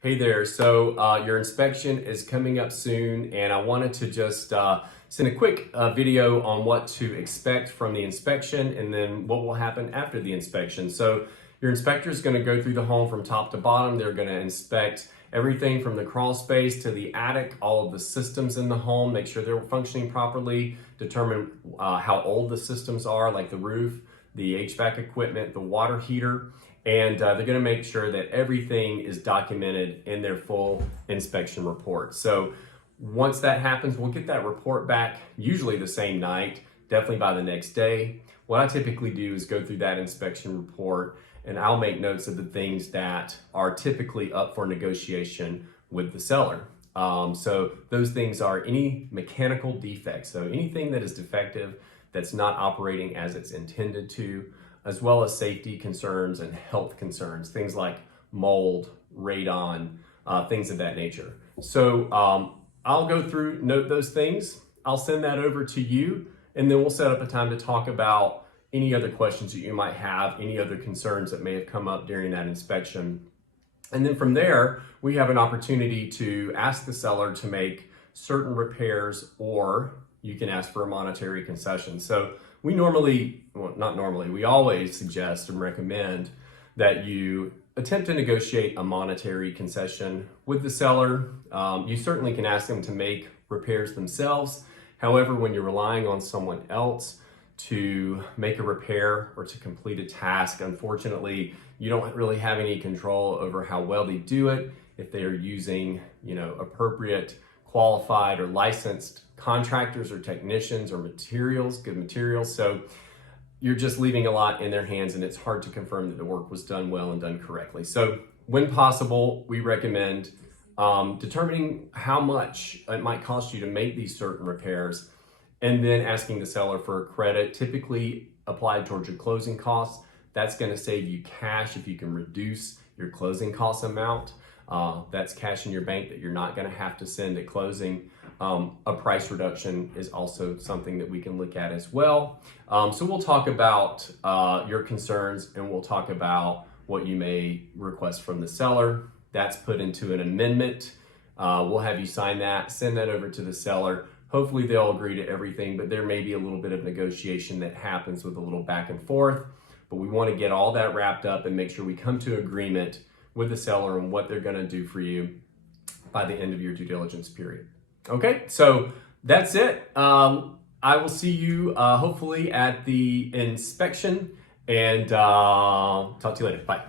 Hey there, so your inspection is coming up soon, and I wanted to just send a quick video on what to expect from the inspection and then what will happen after the inspection. So your inspector is going to go through the home from top to bottom. They're going to inspect everything from the crawl space to the attic, all of the systems in the home, make sure they're functioning properly, determine how old the systems are, like the roof, the HVAC equipment, the water heater, and they're going to make sure that everything is documented in their full inspection report. So once that happens, we'll get that report back, usually the same night, definitely by the next day. What I typically do is go through that inspection report and I'll make notes of the things that are typically up for negotiation with the seller. So those things are any mechanical defects, so anything that is defective that's not operating as it's intended to, as well as safety concerns and health concerns, things like mold, radon, things of that nature. So I'll go through, note those things. I'll send that over to you, and then we'll set up a time to talk about any other questions that you might have, any other concerns that may have come up during that inspection. And then from there, we have an opportunity to ask the seller to make certain repairs, or you can ask for a monetary concession. So we normally, well, not normally, we always suggest and recommend that you attempt to negotiate a monetary concession with the seller. You certainly can ask them to make repairs themselves. However, when you're relying on someone else to make a repair or to complete a task, unfortunately, you don't really have any control over how well they do it, if they are using, appropriate, qualified or licensed contractors or technicians or materials, good materials. So you're just leaving a lot in their hands, and it's hard to confirm that the work was done well and done correctly. So when possible, we recommend determining how much it might cost you to make these certain repairs, and then asking the seller for a credit, typically applied towards your closing costs. That's going to save you cash if you can reduce your closing cost amount. That's cash in your bank that you're not going to have to send at closing. A price reduction is also something that we can look at as well. So we'll talk about your concerns, and we'll talk about what you may request from the seller. That's put into an amendment. We'll have you sign that, send that over to the seller. Hopefully they'll agree to everything, but there may be a little bit of negotiation that happens with a little back and forth. But we want to get all that wrapped up and make sure we come to agreement with the seller and what they're going to do for you by the end of your due diligence period. Okay, so that's it. I will see you hopefully at the inspection, and talk to you later. Bye.